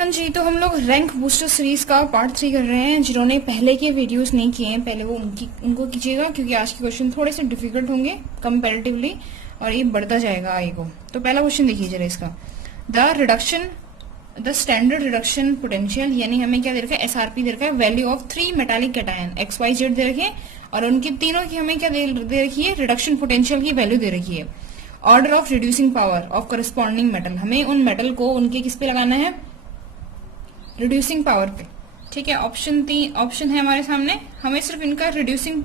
हाँ जी, तो हम लोग रैंक बूस्टर सीरीज का पार्ट 3 कर रहे हैं। जिन्होंने पहले के वीडियोस नहीं किए हैं पहले वो उनको कीजिएगा, क्योंकि आज के क्वेश्चन थोड़े से डिफिकल्ट होंगे कंपैरेटिवली और ये बढ़ता जाएगा आगे को। तो पहला क्वेश्चन देखिए जरा इसका, द स्टैंडर्ड रिडक्शन पोटेंशियल, यानी हमें क्या दे रखा है, एसआरपी दे रखा है, value of 3 metallic cation X Y Z दे रखी है और उनकी तीनों की हमें क्या दे रखी है, रिडक्शन पोटेंशियल की वैल्यू दे रखी है। Order of reducing power of corresponding metal, हमें उन मेटल को उनके किस पे लगाना है, रिड्यूसिंग पावर पे। ठीक है, ऑप्शन है हमारे सामने, हमें सिर्फ इनका रिड्यूसिंग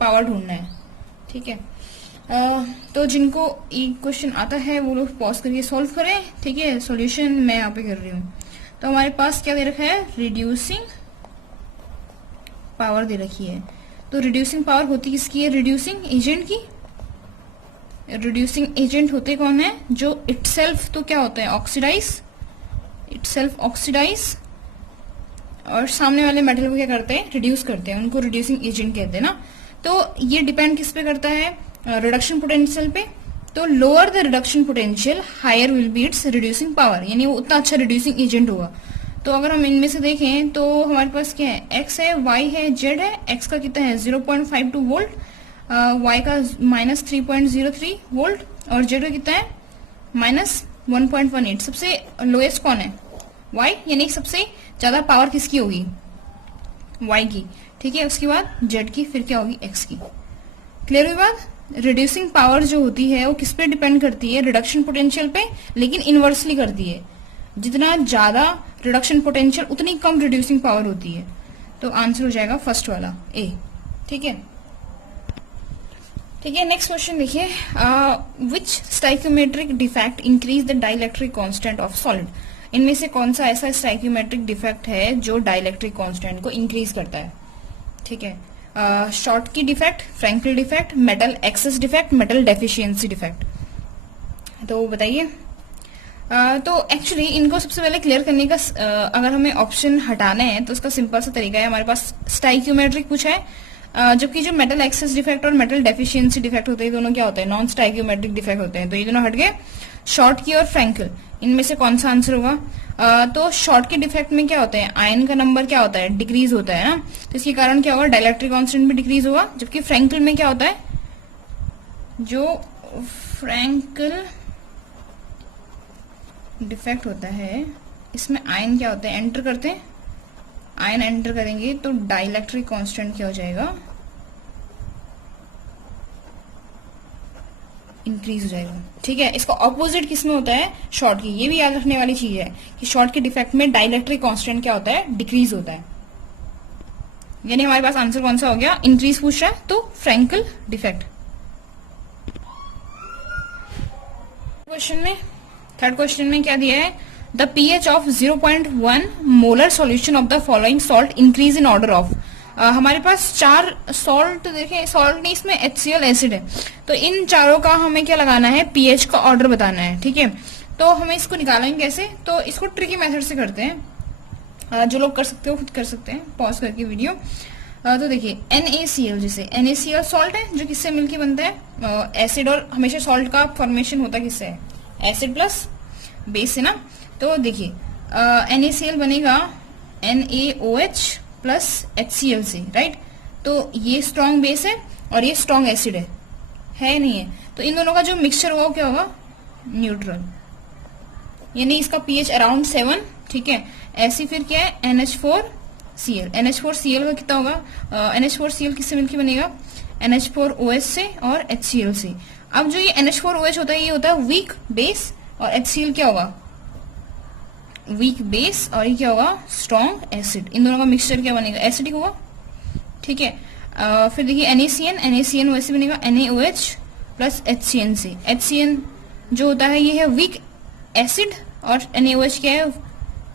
पावर ढूंढना है। ठीक है, तो जिनको ये क्वेश्चन आता है वो लोग पॉज करके सॉल्व करें। ठीक है, सॉल्यूशन मैं यहाँ पे कर रही हूँ। तो हमारे पास क्या दे रखा है, रिड्यूसिंग पावर दे रखी है। तो रिड्यूसिंग पावर होती किसकी है, रिड्यूसिंग एजेंट की। रिड्यूसिंग एजेंट होते कौन है, जो इटसेल्फ तो क्या होता है, ऑक्सीडाइज और सामने वाले मेटल को क्या करते हैं, रिड्यूस करते हैं, उनको रिड्यूसिंग एजेंट कहते हैं ना। तो ये डिपेंड किस पे करता है, रिडक्शन पोटेंशियल पे। तो lower the reduction potential higher will be its reducing power, यानी वो उतना अच्छा रिड्यूसिंग एजेंट होगा। तो अगर हम इनमें से देखें तो हमारे पास क्या है, एक्स है, वाई है, जेड है। एक्स का कितना है 0.52 वोल्ट, वाई का -3.03 वोल्ट और जेड का कितना है -1.18। सबसे लोएस्ट कौन है, वाई, यानी सबसे ज्यादा पावर किसकी होगी, वाई की। ठीक है, उसके बाद जेड की, फिर क्या होगी, एक्स की। क्लियर हुई बात। रिड्यूसिंग पावर जो होती है वो किस पे डिपेंड करती है, रिडक्शन पोटेंशियल पे, लेकिन इनवर्सली करती है। जितना ज्यादा रिडक्शन पोटेंशियल उतनी कम रिड्यूसिंग पावर होती है। तो आंसर हो जाएगा फर्स्ट वाला ए। ठीक है, नेक्स्ट क्वेश्चन देखिए, which stoichiometric defect increase the dielectric constant of solid. इनमें से कौन सा ऐसा स्टाइक्योमेट्रिक डिफेक्ट है जो डाइलेक्ट्रिक कांस्टेंट को इंक्रीज करता है। ठीक है, Schottky defect, Frenkel defect, metal excess defect, metal deficiency defect. तो बताइए। तो एक्चुअली इनको सबसे पहले क्लियर करने का, अगर हमें ऑप्शन हटाने हैं तो उसका सिंपल सा तरीका है, हमारे पास स्टाइक्योमेट्रिक पूछा है, जबकि जो मेटल एक्सेस डिफेक्ट और मेटल डेफिशिएंसी डिफेक्ट होते हैं दोनों क्या होते हैं, नॉन स्टाइक्योमेट्रिक डिफेक्ट होते हैं। तो ये दोनों हट गए। शॉर्ट की और फ्रैंकल, इनमें से कौन सा आंसर होगा। तो शॉर्ट के डिफेक्ट में क्या होता है, आयन का नंबर क्या होता है, डिक्रीज होता है ना। तो इसके कारण क्या होगा, डाइलेक्ट्रिक कांस्टेंट भी डिक्रीज होगा। जबकि फ्रैंकल में क्या होता है, जो फ्रैंकल डिफेक्ट होता है इसमें आयन क्या होता है, एंटर करते हैं, आयन एंटर करेंगे तो डाइलेक्ट्रिक कांस्टेंट क्या हो जाएगा, इंक्रीज हो जाएगा। ठीक है, इसका ऑपोजिट किसमें होता है, शॉर्ट की। ये भी याद रखने वाली चीज है कि शॉर्ट के डिफेक्ट में डाइलेक्ट्रिक कांस्टेंट क्या होता है, डिक्रीज होता है। यानी हमारे पास आंसर कौन सा हो गया, इंक्रीज पूछ रहा है तो फ्रैंकल डिफेक्ट। थर्ड क्वेश्चन में क्या दिया है, the pH of 0.1 molar solution of the following salt increase in order of. हमारे पास 4 सॉल्ट देखें, सॉल्ट नहीं, इसमें HCl एसिड है। तो इन चारों का हमें क्या लगाना है, पीएच का ऑर्डर बताना है। ठीक है, तो हमें इसको निकालेंगे कैसे, तो इसको ट्रिकी मेथड से करते हैं। जो लोग कर सकते हो खुद कर सकते हैं, पॉज करके वीडियो। तो देखिए NaCl, जैसे NaCl सॉल्ट है जो किससे मिलके बनता है, एसिड, और हमेशा सॉल्ट का फॉर्मेशन होता किससे है, एसिड प्लस बेस है ना। तो देखिए NaCl बनेगा NaOH प्लस HCl से, राइट। तो ये स्ट्रॉन्ग बेस है और ये स्ट्रॉन्ग एसिड है नहीं है। तो इन दोनों का जो मिक्सचर होगा क्या होगा, न्यूट्रल, यानी इसका पीएच अराउंड 7। ठीक है, ऐसी फिर क्या है, NH4Cl। NH4Cl का कितना होगा, NH4Cl किससे मिलकर बनेगा, NH4OH से और HCl से। अब जो ये NH4OH होता है ये होता है वीक बेस, और HCl क्या होगा, वीक बेस, और ये क्या होगा, स्ट्रॉन्ग एसिड। इन दोनों का मिक्सचर क्या बनेगा, एसिडिक होगा। ठीक है, फिर देखिए NaCN वैसे बनेगा NaOH प्लस HCN से। HCN जो होता है ये है वीक एसिड और NaOH क्या है,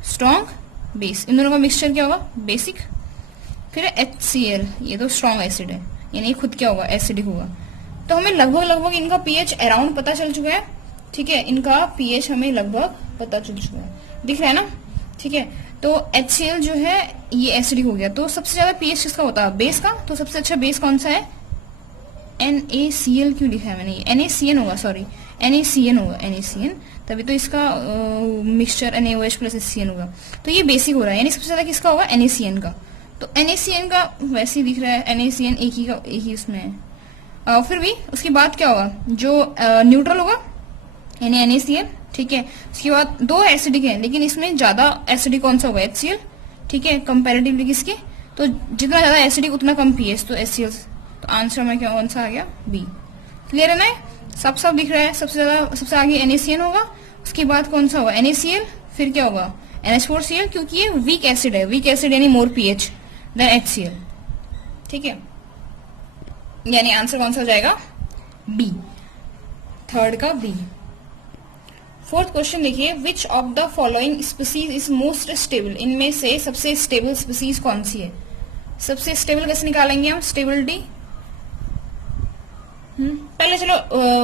स्ट्रॉन्ग बेस। इन दोनों का मिक्सचर क्या होगा, बेसिक। फिर HCl, ये तो स्ट्रॉन्ग एसिड है, यानी खुद क्या होगा, एसिडिक होगा। तो हमें लगभग इनका पीएच अराउंड पता चल चुका है। ठीक है, इनका पीएच हमें लगभग पता चल चुका है, दिख रहा है ना। ठीक है, तो HCl जो है ये एसिडिक हो गया। तो सबसे ज्यादा पीएच किसका होता है, बेस का। तो सबसे अच्छा बेस कौन सा है, NaCl क्यों लिखा है मैंने, NaCN होगा, सॉरी NaCN होगा, NaCN, तभी तो इसका मिक्सचर NaOH प्लस HCN होगा। तो ये बेसिक हो रहा है, यानी सबसे ज्यादा किसका होगा, NaCN का। तो NaCN का वैसे ही दिख रहा है, NaCN एक ही उसमें है। फिर भी उसके बाद क्या होगा, जो न्यूट्रल होगा यानी NaCl, ठीक है। उसके बाद दो एसिडिक है, लेकिन इसमें ज्यादा एसिडिक कौन सा होगा, HCl, ठीक है, कंपेरेटिवली किसके, तो जितना ज्यादा एसिडिक उतना कम pH, तो HCl। तो आंसर में क्या कौन सा आ गया, बी। क्लियर है ना, सब दिख रहा है। सबसे आगे NaCN होगा, उसके बाद कौन सा होगा, NaCl, फिर क्या होगा NH4Cl, क्योंकि ये वीक एसिड है, वीक एसिड यानी मोर pH देन HCl, ठीक है। यानी आंसर कौन सा हो जाएगा, बी, थर्ड का बी। फोर्थ क्वेश्चन देखिए, which of the following species is most stable, इनमें से सबसे स्टेबल स्पीसीज कौन सी है। सबसे स्टेबल कैसे निकालेंगे हम, स्टेबिलिटी, पहले चलो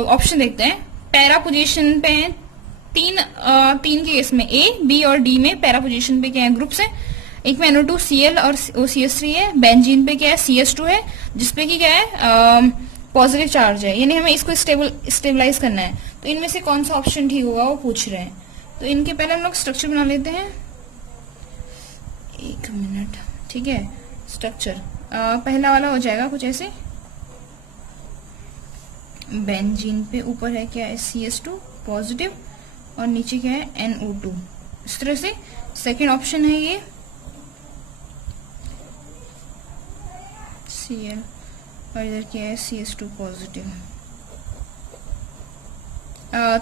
ऑप्शन देखते हैं। पैरा पोजीशन पे हैं तीन के केस में, ए, बी और डी में पैरा पोजीशन पे क्या है, ग्रुप्स है। एक में NO2Cl और OCH3 है, बेंजीन पे क्या है, CH2 है, जिसपे की क्या है पॉजिटिव चार्ज है, यानी हमें इसको स्टेबलाइज करना है। तो इनमें से कौन सा ऑप्शन ठीक होगा वो पूछ रहे हैं। तो इनके पहले हम लोग स्ट्रक्चर बना लेते हैं, एक मिनट, ठीक है। स्ट्रक्चर पहला वाला हो जाएगा कुछ ऐसे, बेंजीन पे ऊपर है क्या है CH2 पॉजिटिव और नीचे क्या है NO2, इस तरह से। सेकेंड ऑप्शन है ये Cl और इधर क्या है CH2 पॉजिटिव।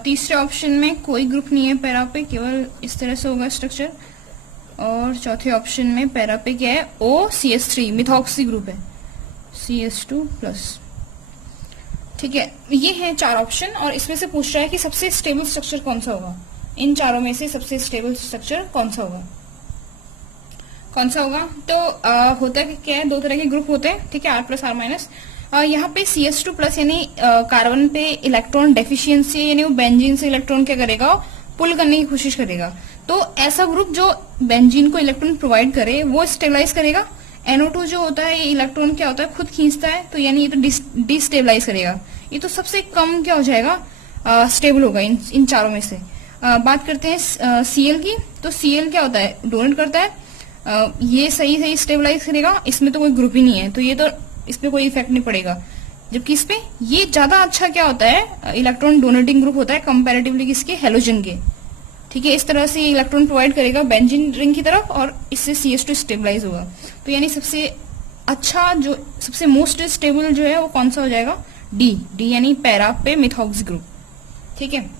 तीसरे ऑप्शन में कोई ग्रुप नहीं है पैरा पे, केवल इस तरह से होगा स्ट्रक्चर। और चौथे ऑप्शन में पैरा पे क्या है OCH3 मिथॉक्सी ग्रुप है, CH2 प्लस, ठीक है। ये है चार ऑप्शन और इसमें से पूछ रहा है कि सबसे स्टेबल स्ट्रक्चर कौन सा होगा, इन चारों में से सबसे स्टेबल स्ट्रक्चर कौन सा होगा, तो होता है क्या है, दो तरह के ग्रुप होते हैं, ठीक है, R प्लस R माइनस। यहाँ पे CH2 प्लस यानी कार्बन पे इलेक्ट्रॉन डेफिशिएंसी, यानी वो बेंजीन से इलेक्ट्रॉन क्या करेगा, पुल करने की कोशिश करेगा। तो ऐसा ग्रुप जो बेंजीन को इलेक्ट्रॉन प्रोवाइड करे वो स्टेबलाइज करेगा। NO2 जो होता है ये इलेक्ट्रॉन क्या होता है, खुद खींचता है, तो यानी ये तो डिस्टेबलाइज करेगा। ये तो सबसे कम क्या हो जाएगा, स्टेबल होगा इन चारों में से। बात करते हैं Cl की, तो Cl क्या होता है, डोनेट करता है, ये सही स्टेबलाइज करेगा, इसमें तो कोई ग्रुप ही नहीं है, तो ये तो इस पे कोई इफेक्ट नहीं पड़ेगा। जबकि इस पे ये ज्यादा अच्छा क्या होता है, इलेक्ट्रॉन डोनेटिंग ग्रुप होता है कंपैरेटिवली किसके, हेलोजन के, ठीक है। इस तरह से इलेक्ट्रॉन प्रोवाइड करेगा बेंजीन रिंग की तरफ और इससे CH2 स्टेबलाइज होगा। तो यानी सबसे अच्छा जो सबसे मोस्ट स्टेबल जो है वो कौन सा हो जाएगा, डी यानी पैरा पे मिथॉक्सी ग्रुप, ठीक है।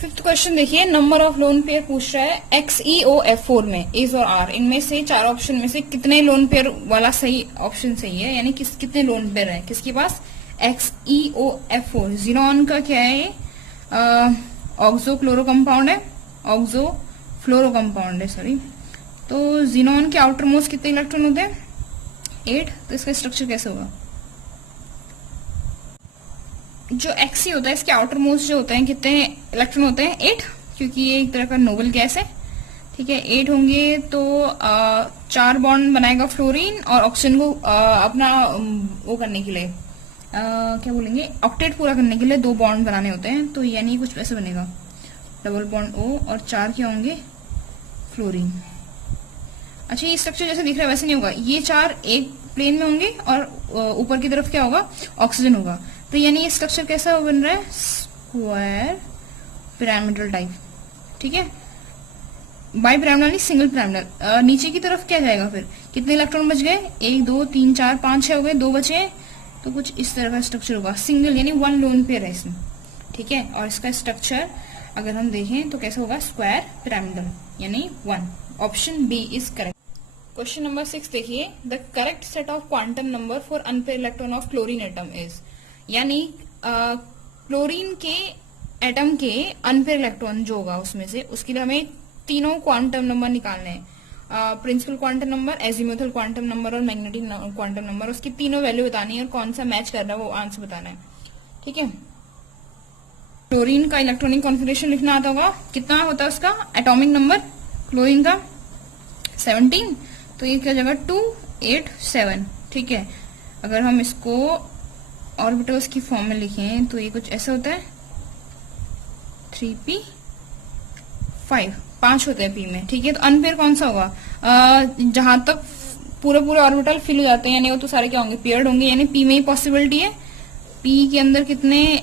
फिफ्थ क्वेश्चन देखिए, नंबर ऑफ लोन पेयर पूछ रहा है XeOF4 में, एज और आर, इनमें से चार ऑप्शन में से कितने लोन पेयर वाला सही ऑप्शन सही है, यानी कितने लोन पेयर है किसके पास, XeOF4। जीनॉन का क्या है, ऑक्सो क्लोरो कंपाउंड है, ऑक्सो फ्लोरो कंपाउंड है, सॉरी। तो जीनॉन के आउटर मोस्ट कितने इलेक्ट्रॉन होते हैं, 8। तो इसका स्ट्रक्चर कैसे होगा, जो Xe होता है इसके आउटर मोस्ट जो होते हैं कितने इलेक्ट्रॉन होते हैं, 8, क्योंकि ये एक तरह का नोबल गैस है, ठीक है। 8 होंगे तो 4 बॉन्ड बनाएगा फ्लोरीन और ऑक्सीजन को अपना वो करने के लिए क्या बोलेंगे, ऑक्टेट पूरा करने के लिए 2 बॉन्ड बनाने होते हैं, तो यानी कुछ वैसे बनेगा, डबल बॉन्ड O और 4 क्या होंगे फ्लोरीन। अच्छा, ये स्ट्रक्चर जैसे दिख रहा है वैसे नहीं होगा, ये 4 एक प्लेन में होंगे और ऊपर की तरफ क्या होगा, ऑक्सीजन होगा। तो यानी ये स्ट्रक्चर कैसा बन रहा है, स्क्वायर पिरामिडल टाइप, ठीक है। Bi pyramidal single pyramidal. नीचे की तरफ क्या जाएगा, फिर कितने इलेक्ट्रॉन बच गए, 1 2 3 4 5 6 हो गए, 2 बचे, तो कुछ इस तरह का स्ट्रक्चर होगा, सिंगल यानी 1 लोन पेयर है इसमें, ठीक है। और इसका स्ट्रक्चर अगर हम देखें तो कैसा होगा, स्क्वायर पिरामिडल यानी 1। Option B is correct. Question number 6 देखिए, the correct set of quantum number for unpaired electron of chlorine atom is, यानी क्लोरीन के एटम के अनपेयर इलेक्ट्रॉन जो होगा उसमें से, उसके लिए हमें तीनों क्वांटम नंबर निकालने हैं, principal quantum number, azimuthal quantum number और मैग्नेटिक क्वांटम नंबर। उसकी तीनों वैल्यू बतानी है और कौन सा मैच कर रहा है वो आंसर बताना है, ठीक है। क्लोरीन का इलेक्ट्रॉनिक कॉन्फिगरेशन लिखना आता होगा, कितना होता है उसका एटॉमिक नंबर क्लोरीन का 17, तो ये क्या जगह 2 8 7, ठीक है। अगर हम इसको ऑर्बिटल्स की फॉर्म में लिखें तो ये कुछ ऐसा होता है 3p5 5 होते हैं पी में, ठीक है। तो अनपेयर कौन सा होगा? जहां तक पूरे पूरे ऑर्बिटल फिल हो जाते हैं यानी वो तो सारे क्या होंगे, पेयर्ड होंगे, यानी पी में ही पॉसिबिलिटी है। पी के अंदर कितने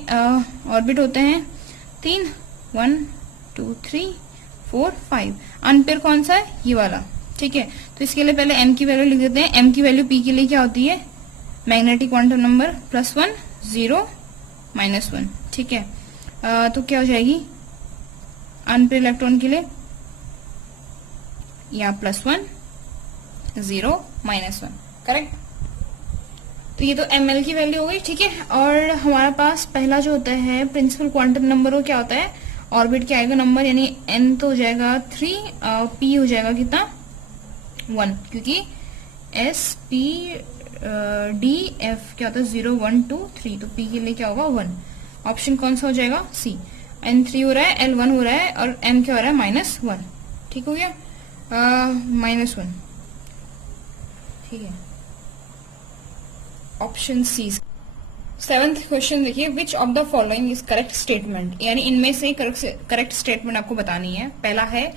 ऑर्बिट होते हैं? 3, 1 2 3 4 5। अनपेयर कौन सा है? ये वाला, ठीक है। तो इसके लिए पहले m की वैल्यू लिख देते हैं। m की वैल्यू p के लिए क्या होती है? मैग्नेटिक क्वांटम नंबर +1 0 -1, ठीक है। तो क्या हो जाएगी अनपेयर इलेक्ट्रॉन के लिए? या +1 0 -1, करेक्ट। तो ये तो ml की वैल्यू हो गई, ठीक है। और हमारे पास पहला जो होता है प्रिंसिपल क्वांटम नंबर, वो क्या होता है? ऑर्बिट क्या आएगा नंबर, यानी n तो हो जाएगा 3, p हो जाएगा कितना? 1, क्योंकि s p d f क्या होता है 0 1 2 3, तो p के लिए क्या होगा 1। ऑप्शन कौन सा हो जाएगा? c। n3 हो रहा है, l1 हो रहा है और m क्या हो रहा है? -1, ठीक हो गया। -1, ठीक है। Option C. 7th क्वेश्चन देखिए, which of the following is correct statement, यानी इनमें से करेक्ट स्टेटमेंट आपको बतानी है। पहला है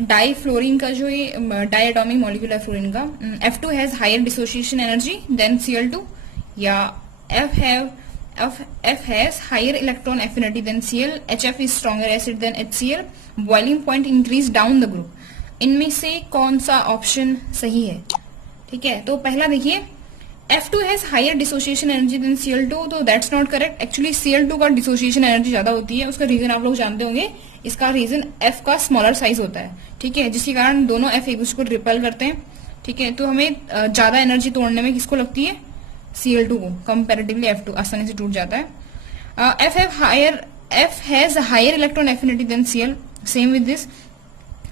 डाई फ्लोरीन का, जो ये डाई एटॉमिक मॉलिक्यूल है फ्लोरीन का, F2 has higher dissociation energy than Cl2, या F has higher electron affinity than Cl, HF is stronger acid than HCl, boiling point increase down the group. इनमें से कौन सा ऑप्शन सही है? ठीक है, तो पहला देखिए, F2 has higher dissociation energy than Cl2, तो that's not correct. Actually Cl2 का डिसोसिएशन एनर्जी ज्यादा होती है, उसका रीजन आप लोग जानते होंगे। इसका रीजन F का स्मॉलर साइज होता है, ठीक है, जिसके कारण दोनों F एक दूसरे को रिपेल करते हैं, ठीक है। तो हमें ज्यादा एनर्जी तोड़ने में किसको लगती है? Cl2 को, कंपेरेटिवली F2 आसानी से टूट जाता है। F has higher electron affinity than Cl, same with this.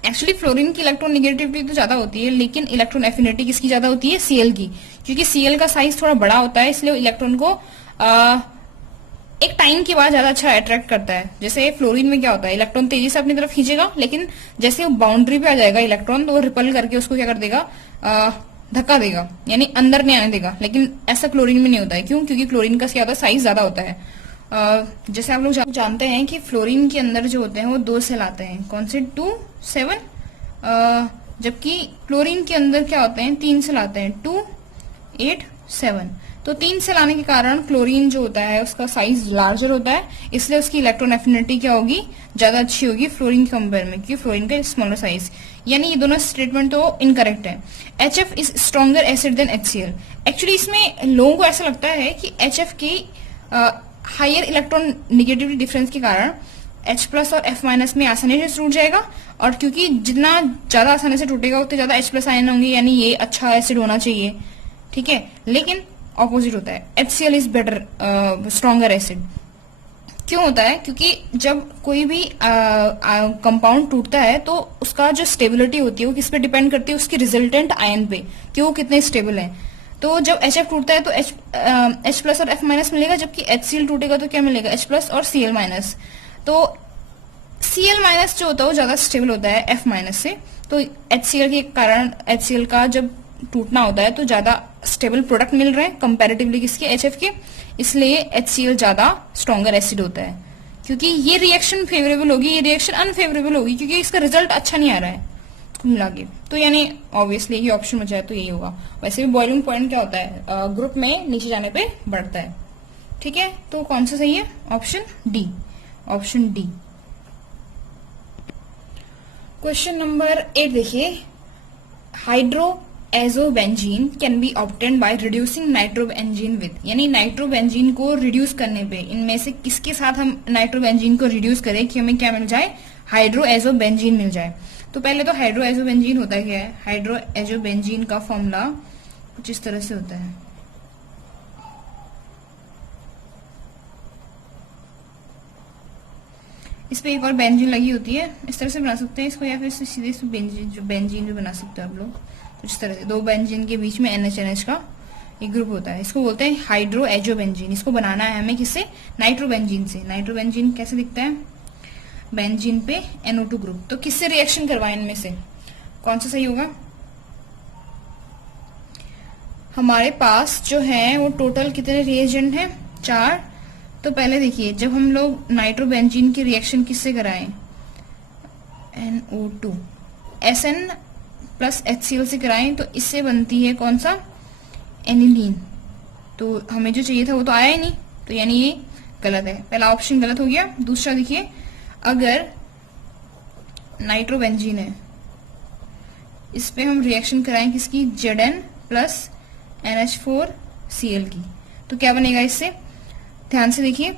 Actually fluorine की इलेक्ट्रॉन निगेटिविटी तो ज्यादा होती है, लेकिन इलेक्ट्रॉन एफिनिटी किसकी ज्यादा होती है? Cl की, क्योंकि Cl का साइज थोड़ा बड़ा होता है, इसलिए इलेक्ट्रॉन को एक टाइम के बाद ज्यादा अच्छा अट्रैक्ट करता है। जैसे फ्लोरीन में क्या होता है, इलेक्ट्रॉन तेजी से अपनी तरफ खींचेगा, लेकिन जैसे वो बाउंड्री पे आ जाएगा इलेक्ट्रॉन, तो वो रिपल करके उसको क्या कर देगा? धक्का देगा, यानी अंदर नहीं आने देगा। लेकिन ऐसा क्लोरीन में नहीं होता है। क्यों? क्योंकि क्लोरीन का क्या होता है? साइज ज्यादा होता है। जैसे आप लोग जानते हैं कि फ्लोरीन के अंदर जो होते हैं वो 2 सेल आते हैं, कौन से? 2 7, जबकि क्लोरीन के अंदर क्या होते हैं? 3 सेल आते हैं, 2 8 7। तो 3 सेल आने के कारण क्लोरीन जो होता है उसका साइज लार्जर होता है, इसलिए उसकी इलेक्ट्रॉन एफिनिटी क्या होगी? ज्यादा अच्छी होगी फ्लोरीन के कंपेयर में, क्योंकि फ्लोरीन का स्मॉलर साइज। यानी ये दोनों स्टेटमेंट तो इनकरेक्ट है। HF is stronger acid than HCl। Actually इसमें लोगों को ऐसा लगता है कि HF की हायर इलेक्ट्रॉन निगेटिविटी डिफरेंस के कारण H+ और F- में आसानी से टूट जाएगा, और क्योंकि जितना ज्यादा आसानी से टूटेगा उतने ज्यादा H+ आयन होंगे, यानी ये अच्छा एसिड होना चाहिए, ठीक है। लेकिन ऑपोजिट होता है, HCl is better stronger acid. क्यों होता है? क्योंकि जब कोई भी कंपाउंड टूटता है तो उसका जो स्टेबिलिटी होती है वो किस पे डिपेंड करती है? उसकी रिजल्टेंट आयन पे, कि वो कितने स्टेबल है। तो जब HF टूटता है तो H+ और F- मिलेगा, जबकि HCl टूटेगा तो क्या मिलेगा? H+ और Cl-। तो Cl- जो होता है वो ज्यादा स्टेबल होता है F- से। तो HCl के कारण HCl का जब टूटना होता है तो ज्यादा स्टेबल प्रोडक्ट मिल रहे हैं कंपैरेटिवली किसके? HF के, इसलिए HCl ज्यादा स्ट्रॉन्गर एसिड होता है। क्योंकि ये रिएक्शन फेवरेबल होगी, ये रिएक्शन अनफेवरेबल होगी, क्योंकि इसका रिजल्ट अच्छा नहीं आ रहा है मिला के। तो यानी ऑब्वियसली ये ऑप्शन बचा है, तो यही होगा। वैसे भी बॉइलिंग पॉइंट क्या होता है? ग्रुप में नीचे जाने पे बढ़ता है, ठीक है। तो कौन सा सही है? Option D, option D. Question number 8 देखिए, hydrazobenzene can be obtained by reducing nitrobenzene with, यानी नाइट्रोबेंजीन को रिड्यूस करने पे इनमें से किसके साथ हम नाइट्रोबेंजीन को रिड्यूस करें कि हमें क्या मिल जाए? हाइड्रोएजोबेंजीन मिल जाए। तो पहले तो हाइड्रोएजोबेंजीन होता क्या है? हाइड्रोएजोबेंजीन का फॉर्मूला कुछ इस तरह से होता है, इस पे एक और बेंजीन लगी होती है, इस तरह से बना सकते हैं इसको, या फिर सीधे बेंजीन जो बना सकते हैं आप लोग कुछ इस तरह से। 2 बेंजीन के बीच में NH का एक ग्रुप होता है, इसको बोलते हैं हाइड्रोएजोबेंजीन। इसको बनाना है हमें किससे? नाइट्रोबेंजीन से। नाइट्रोबेंजीन कैसे दिखता है? बेंजीन पे NO2 ग्रुप। तो किससे रिएक्शन करवाएं इनमें से? कौन सा सही होगा? हमारे पास जो है वो टोटल कितने रिएजेंट हैं, 4। तो पहले देखिए, जब हम लोग नाइट्रोबेंजीन की रिएक्शन किससे कराएं, NO2 SN प्लस HCl से कराएं, तो इससे बनती है कौन सा, एनिलीन। तो हमें जो चाहिए था वो तो आया ही नहीं, तो यानी ये गलत है, पहला ऑप्शन गलत हो गया। दूसरा देखिए, अगर नाइट्रोबेंजीन है, इस पे हम रिएक्शन कराएं किसकी, Zn प्लस NH4Cl की, तो क्या बनेगा इससे, ध्यान से देखिए,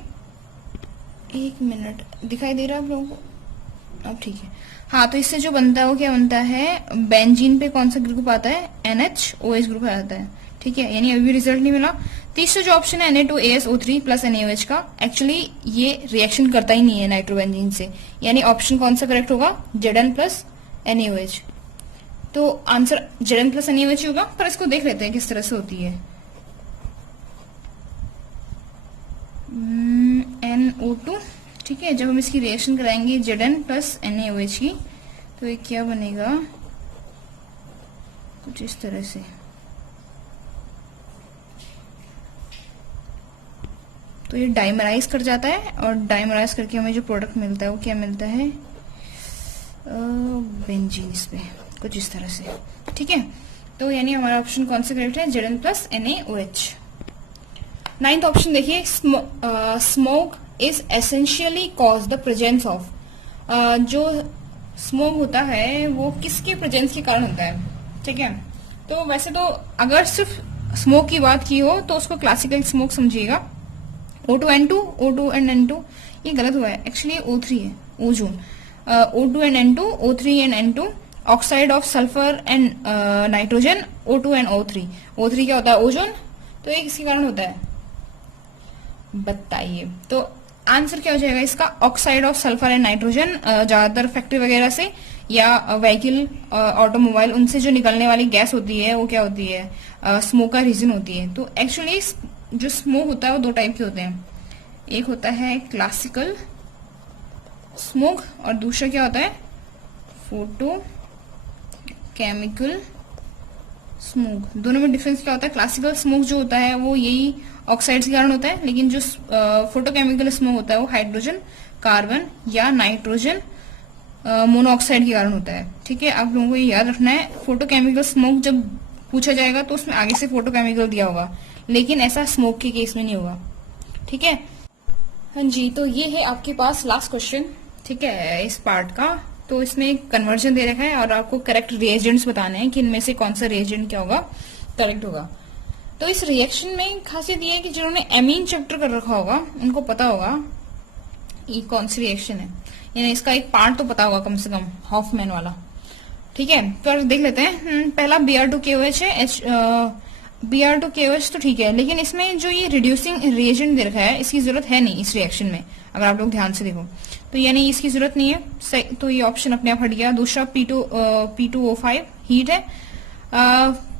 1 मिनट, दिखाई दे रहा है आप लोगों को, अब ठीक है। हाँ, तो इससे जो बनता है वो क्या बनता है, बेंजीन पे कौन सा ग्रुप आता है, NHOH ग्रुप आ जाता है, ठीक है, यानी अभी रिजल्ट नहीं मिला। तीसरा जो ऑप्शन है Na2ASO3 प्लस NaOH का, एक्चुअली ये रिएक्शन करता ही नहीं है नाइट्रोबेंजीन से, यानी ऑप्शन कौन सा करेक्ट होगा, Zn प्लस NaOH। तो आंसर Zn प्लस NaOH होगा, पर इसको देख लेते हैं किस तरह से होती है। NO2, ठीक है, जब हम इसकी रिएक्शन कराएंगे Zn प्लस NaOH की, तो ये क्या बनेगा, कुछ इस तरह से। तो ये डाइमराइज कर जाता है, और डाइमराइज करके हमें जो प्रोडक्ट मिलता है वो क्या मिलता है, बेंजीन, इस पे कुछ इस तरह से, ठीक है। तो यानी हमारा ऑप्शन कौन सा करेक्ट है, Zn plus NaOH। 9th option देखिए, smoke is essentially cause the presence of, जो स्मोक होता है वो किसके प्रेजेंस के कारण होता है, ठीक है। तो वैसे तो अगर सिर्फ स्मोक की बात की हो तो उसको क्लासिकल स्मोक समझिएगा, O2N2, O2 एंड N2, ये गलत हुआ है, एक्चुअली O3 है, ozone. O2 and N2, O3 and N2, oxide of sulphur and nitrogen, O2 and O3। O3 क्या होता है, ओजोन, तो ये किसके कारण होता है, बताइए। तो आंसर क्या हो जाएगा इसका, oxide of sulphur and nitrogen, ज्यादातर फैक्ट्री वगैरह से या व्हीकल, ऑटोमोबाइल, उनसे जो निकलने वाली गैस होती है वो क्या होती है, स्मोक का रीजन होती है। तो एक्चुअली जो स्मोक होता है वो 2 टाइप के होते हैं, एक होता है क्लासिकल स्मोक और दूसरा क्या होता है, फोटो केमिकल स्मोक। दोनों में डिफरेंस क्या होता है, क्लासिकल स्मोक जो होता है वो यही ऑक्साइड के कारण होता है, लेकिन जो फोटोकेमिकल स्मोक होता है वो हाइड्रोजन, कार्बन या नाइट्रोजन मोनोऑक्साइड के कारण होता है, ठीक है। आप लोगों को ये याद रखना है, फोटोकेमिकल स्मोक जब पूछा जाएगा तो उसमें आगे से फोटोकेमिकल दिया होगा, लेकिन ऐसा स्मोक के केस में नहीं होगा, ठीक है। हाँ जी, तो ये है आपके पास लास्ट क्वेश्चन, ठीक है, इस पार्ट का। तो इसमें कन्वर्जन दे रखा है और आपको करेक्ट रिएजेंट्स बताने हैं कि इनमें से कौन सा रिएजेंट क्या होगा, करेक्ट होगा। तो इस रिएक्शन में खासियत ये है कि जिन्होंने एमीन चैप्टर कर रखा होगा उनको पता होगा ये कौन सी रिएक्शन है, यानी इसका एक पार्ट तो पता होगा कम से कम, हॉफमैन वाला, ठीक है। तो देख लेते हैं, पहला Br2KOH है, Br2KOH तो ठीक है, लेकिन इसमें जो ये रिड्यूसिंग रिएजेंट दे रखा है इसकी जरूरत है नहीं इस रिएक्शन में, अगर आप लोग ध्यान से देखो तो यानी इसकी जरूरत नहीं है, तो ये ऑप्शन अपने आप हट गया। दूसरा P2O5 हीट है,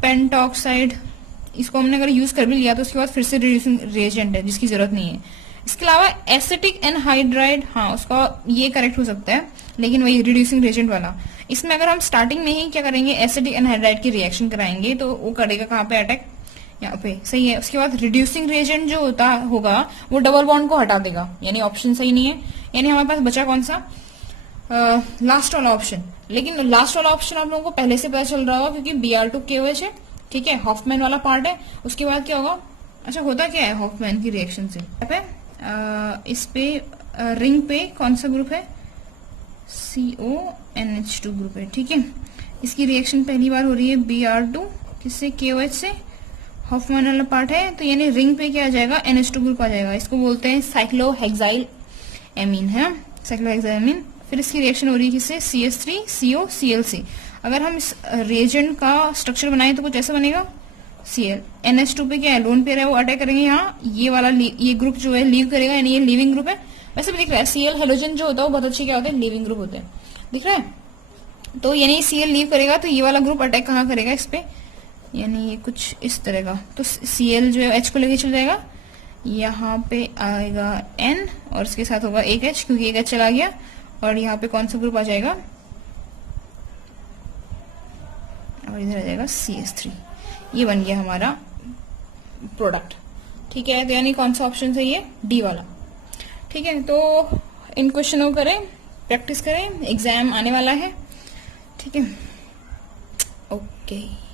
पेंटॉक्साइड, इसको हमने अगर यूज कर भी लिया तो उसके बाद फिर से रिड्यूसिंग रिएजेंट है जिसकी जरूरत नहीं है। इसके अलावा एसिटिक एनहाइड्राइड, हाँ उसका ये करेक्ट हो सकता है, लेकिन वही रिड्यूसिंग रिएजेंट वाला, इसमें अगर हम स्टार्टिंग में ही क्या करेंगे, एसिटिक एनहाइड्राइड की रिएक्शन कराएंगे तो वो करेगा कहाँ पे, अटैक यहाँ पे, सही है। उसके बाद रिड्यूसिंग रिएजेंट जो होता होगा वो डबल बॉन्ड को हटा देगा, यानी ऑप्शन सही नहीं है। यानी हमारे पास बचा कौन सा, लास्ट वाला ऑप्शन। लेकिन लास्ट वाला ऑप्शन आप लोगों को पहले से पता चल रहा होगा क्योंकि Br2KOH है, ठीक है, हॉफमैन वाला पार्ट है। उसके बाद क्या होगा, अच्छा होता क्या है हॉफमैन की रिएक्शन से, इस पे रिंग पे कौन सा ग्रुप है, CONH2 ग्रुप है, ठीक है। इसकी रिएक्शन पहली बार हो रही है Br2 किससे, KOH से, हॉफमैन वाला पार्ट है, तो यानी रिंग पे क्या आ जाएगा, NH2 ग्रुप आ जाएगा। इसको बोलते हैं साइक्लोहेक्साइल एमीन है, साइक्लोहेक्साइल एमीन। फिर इसकी रिएक्शन हो रही है किससे, CH3COCl से। अगर हम इस रिएजेंट का स्ट्रक्चर बनाए तो कुछ ऐसा बनेगा, Cl, NH2 पे क्या है, लोन पेयर है, वो अटैक करेंगे यहाँ, ये वाला ये ग्रुप जो है लीव करेगा, यानी ये लीविंग ग्रुप है। वैसे भी दिख रहा है Cl हेलोजन जो होता है वो बहुत अच्छे क्या होते हैं, लीविंग ग्रुप होते हैं, दिख रहा है। तो यानी Cl लीव करेगा तो ये वाला ग्रुप अटैक कहाँ करेगा, इस पे, यानी ये कुछ इस तरह का। तो Cl जो है H को लेके चल जाएगा, यहाँ पे आएगा N और इसके साथ होगा एक H क्योंकि एक H चला गया, और यहाँ पे कौन सा ग्रुप आ जाएगा, और इधर आ जाएगा CH3। ये बन गया हमारा प्रोडक्ट। ठीक है, तो यानी कौन सा ऑप्शन है ये, डी वाला। ठीक है, तो इन क्वेश्चनों करें, प्रैक्टिस करें, एग्जाम आने वाला है। ठीक है, ओके।